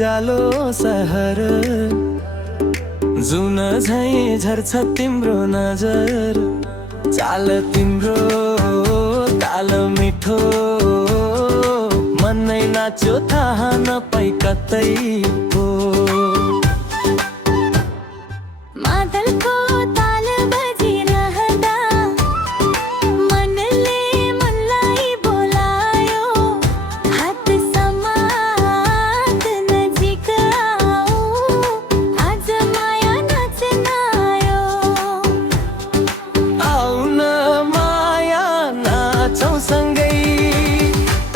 उज्यालो सहर जुन झै झर्छ तिम्रो नजर चाल तिम्रो ताल मिठो मन नै नाच्यो थाहा नपाई कतै हो मादलको ताल बजिरहँदा मनले मनलाई बोलायो हात समात नजिक आऊ आज माया नाच्न आयो आउन माया नाचौँ सँगै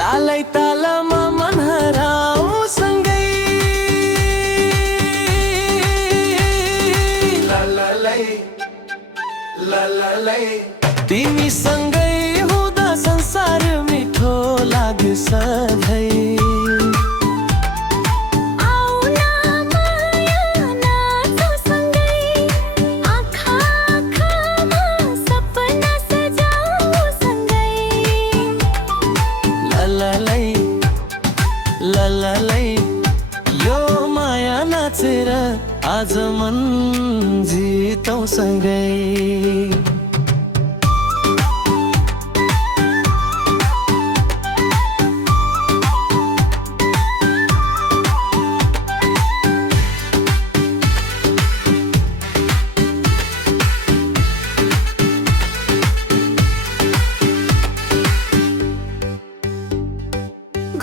तालै तालमा मन हराऊ सँगै लललै तिमी सँगै हुँदा संसार मिठो लाग्यो सधैँ आउन माया नाचौँ सँगै आँखा आँखामा सपना सजाऊ सँगै लललै यो माया नाचेर आज मन जितौँ सँगै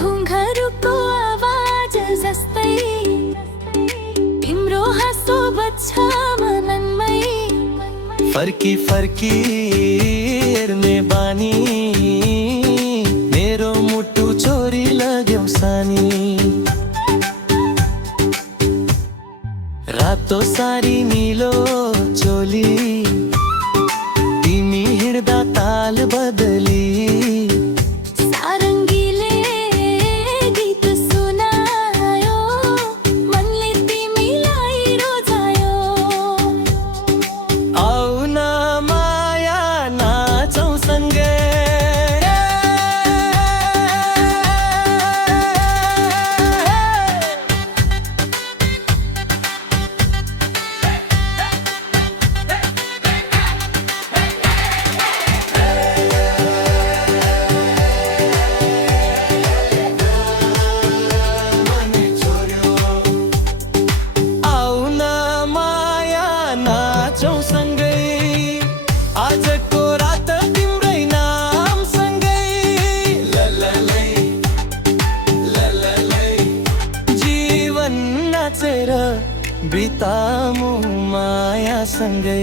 घुङ्घरुको आवाज जस्तै तिम्रो हाँसो बज्छ मनमै फर्की फर्की हेर्ने बानी मेरो मुटु छोरी लाग्यौ सानी रातो सारी नीलो चोली तिमी हिँड्दा ताल बदली सारङ्गीले गीत सुनायो मनले तिमीलाई रोजायो आउन माया नाचौँ सँगै आउन माया नाचौँ सँगै आजको रात तिम्रै नाम सँगै लललै जीवन नाचेर बितामु माया सँगै